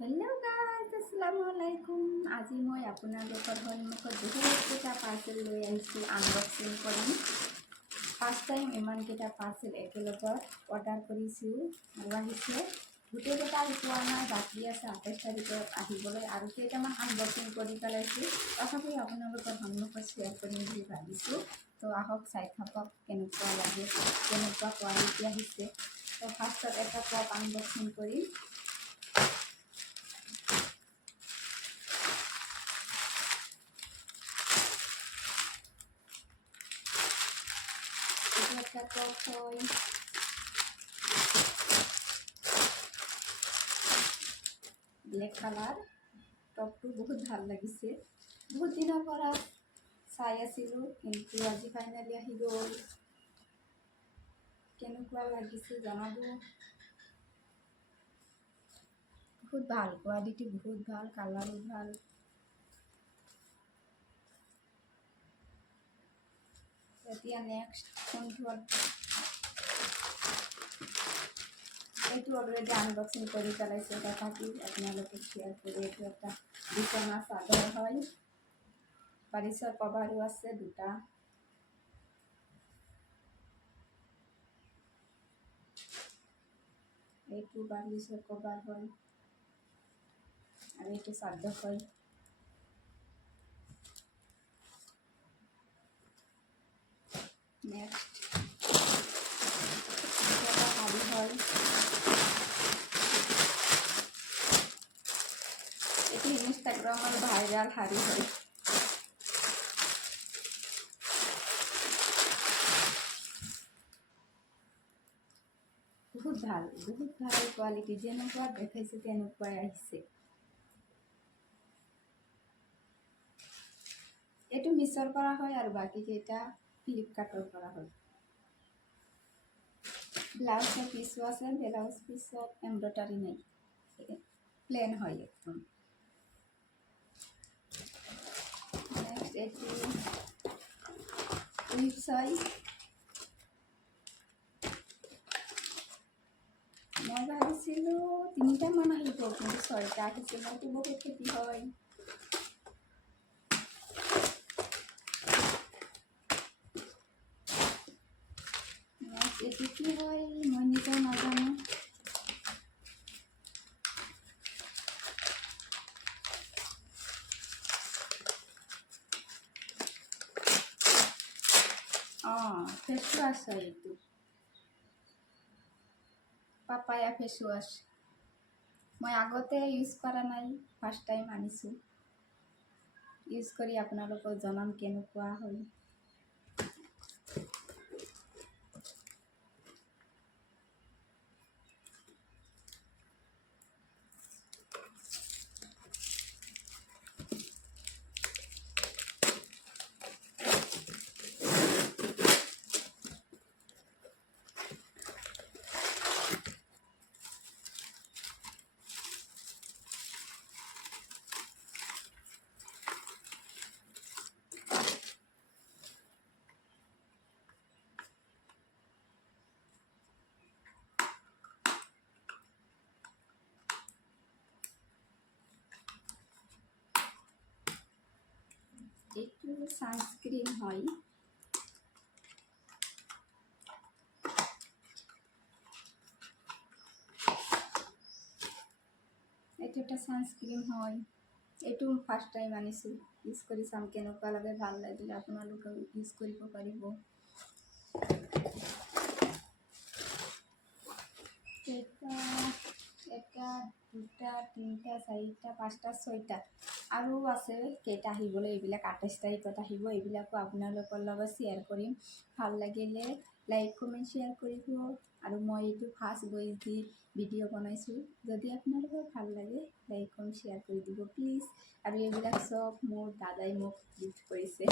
Hello' guys, আসসালামু আলাইকুম। আজি মই আপোনালোকৰ সন্মুখত বহুতকেইটা পাৰ্চেল লৈ আহিছোঁ, আনবক্সিং কৰিম। ফাৰ্ষ্ট টাইম ইমানকেইটা পাৰ্চেল একেলগত অৰ্ডাৰ কৰিছোঁ আৰু আহিছে। গোটেইকেইটা পোৱা নাই, বাকী আছে 28 তাৰিখত আহিবলৈ আৰু কেইটামান আনবক্সিং কৰি পেলাইছোঁ। তথাপিও আপোনালোকৰ সন্মুখত শ্বেয়াৰ কৰিম বুলি ভাবিছোঁ। তো আহক চাই থাকক কেনেকুৱা লাগে, কেনেকুৱা কোৱালিটি আহিছে। তো ফাৰ্ষ্টত এটা টপ আনবক্সিং কৰিম। একটা টপ হয় ব্লেক কালার। টপটো বহুত ভাল লাগিছে, বহুত দিনৰ পৰা চাই আছিলোঁ, কিন্তু আজি ফাইনেলি আহি গ'ল। কেনেকুৱা লাগিছে জনাব। বহুত ভাল, কোৱালিটি বহুত ভাল, কালাৰো ভাল। এতিয়া নেক্সট কোনটো, এইটো অলৰেডি আনবক্সিং কৰি পেলাইছোঁ, তথাপি আপোনালোকে শ্বেয়াৰ কৰি। এইটো এটা বিচনা চাদৰ হয়, বাৰিছৰ কভাৰো আছে দুটা। এইটো বাৰিছৰ কভাৰ হয় আৰু এইটো চাদৰ হয়। নেক্সট এটা শাড়ি হয়, এটি ইনস্টাগ্রামের ভাইরাল শাড়ি হয়। বহুত ভাল, বহুত ভাল কোৱালিটি, যেনেকুৱা দেখাইছে তেনেকুৱাই আহিছে। এইটো মিছৰ পৰা হয় আৰু বাকীকেইটা ফ্লিপকাৰ্টৰ পৰা হয়। ব্লাউজৰ পিছো আছে, ব্লাউজ পিছত এমব্ৰইডাৰী নাই, প্লেন হয় একদম। নেক্সট এইটো উইপস হয়। মই ভাবিছিলোঁ 3টামান আহিব, কিন্তু 6টা আহিছে। মইতো বহুত খেতি হয়। এইটো কি হয় মই নিজেও নাজানো। ফেস ওয়াশ হয় এইটো, পাপায়া ফেস ওয়াশ। মই আগতে ইউজ কৰা নাই, ফাৰ্ষ্ট টাইম আনিছোঁ। ইউজ কৰি আপোনালোকক জনাম কেনেকুৱা হয়। এইটো সানস্ক্রিন হয়, এইটো একটা সানস্ক্রিন হয়। এইটো ফাৰ্ষ্ট টাইম আনিছোঁ, ইউজ কৰি চাম কেনেকুৱা লাগে। ভাল লাগিলে আপোনালোকেও ইউজ কৰিব পাৰিব। এটা, দুটা, তিনিটা, চাৰিটা, পাঁচটা, 6টা আৰু আছে কেইটা আহিবলৈ। এইবিলাক 28 তাৰিখত আহিব। এইবিলাকো আপোনালোকৰ লগত শ্বেয়াৰ কৰিম। ভাল লাগিলে লাইক কমেণ্ট শ্বেয়াৰ কৰিব। আৰু মই এইটো ফাৰ্ষ্ট ভইচ দি ভিডিঅ' বনাইছোঁ, যদি আপোনালোকৰ ভাল লাগে লাইক কমেণ্ট শ্বেয়াৰ কৰি দিব প্লিজ। আৰু এইবিলাক চব মোৰ দাদাই মোক গিফ্ট কৰিছে,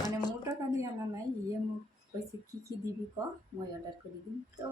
মানে মোৰ টকা দি অনা নাই, ইয়ে মোক কৈছে কি দিবি ক, মই অৰ্ডাৰ কৰি দিম। তো